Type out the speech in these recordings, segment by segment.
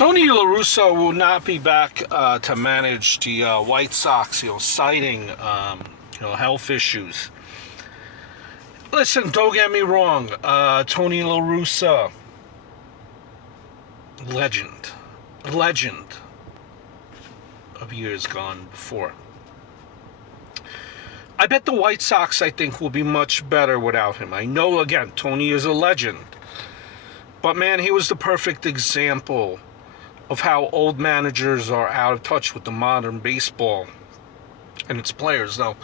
Tony Larussa will not be back to manage the White Sox, citing health issues. Listen, don't get me wrong. Tony Larussa, legend of years gone before. I bet the White Sox, I think, will be much better without him. I know, again, Tony is a legend. But, man, he was the perfect example of how old managers are out of touch with the modern baseball and its players. Now,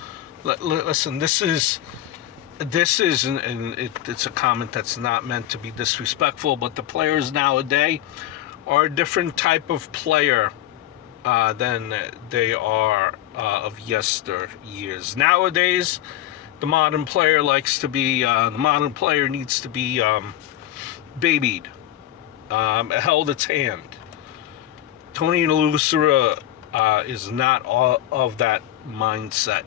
listen, this is, and it's a comment that's not meant to be disrespectful, but the players nowadays are a different type of player than they are of yesteryears. Nowadays, the modern player needs to be babied, held its hand. Tony Larussa is not of that mindset.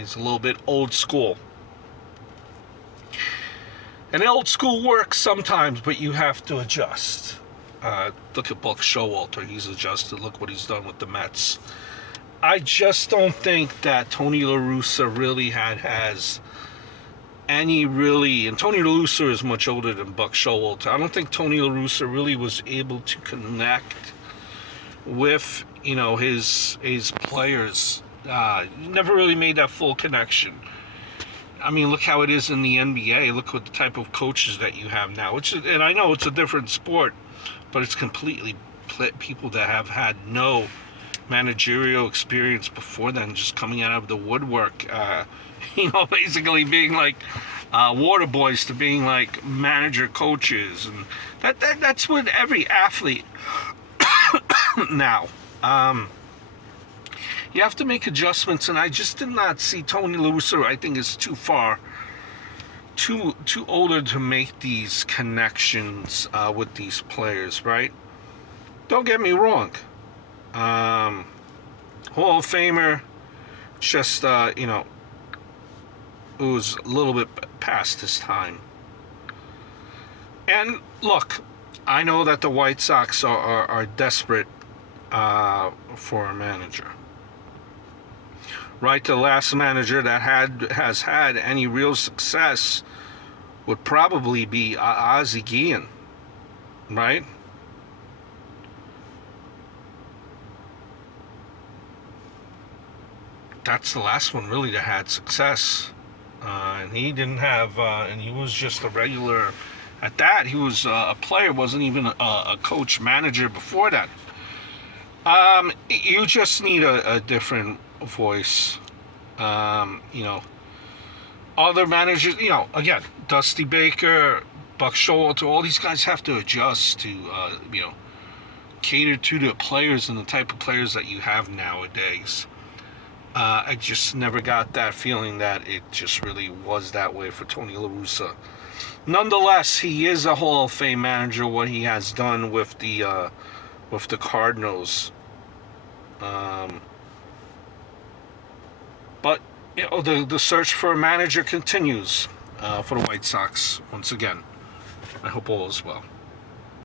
He's a little bit old school. And old school works sometimes, but you have to adjust. Look at Buck Showalter. He's adjusted. Look what he's done with the Mets. I just don't think that Tony Larussa really has any really... And Tony Larussa is much older than Buck Showalter. I don't think Tony Larussa really was able to connect with, his players. Never really made that full connection. I mean, look how it is in the NBA. Look what the type of coaches that you have now. And I know it's a different sport, but it's completely people that have had no managerial experience before then, just coming out of the woodwork. Basically being like water boys to being like manager coaches, and that's with every athlete now. You have to make adjustments, and I just did not see Tony Larussa. I think is too older to make these connections with these players, right? Don't get me wrong. Hall of Famer, just it was a little bit past his time. And look, I know that the White Sox are desperate for a manager. Right, the last manager that has had any real success would probably be Ozzie Guillen, right? That's the last one really that had success, and he didn't have, and he was just a regular. At that, he was a player, wasn't even a coach manager before that. You just need a different voice. Other managers, again, Dusty Baker, Buck Showalter, all these guys have to adjust to, cater to the players and the type of players that you have nowadays. I just never got that feeling that it just really was that way for Tony Larussa. Nonetheless, he is a Hall of Fame manager. What he has done with the Cardinals. But the search for a manager continues for the White Sox once again. I hope all is well.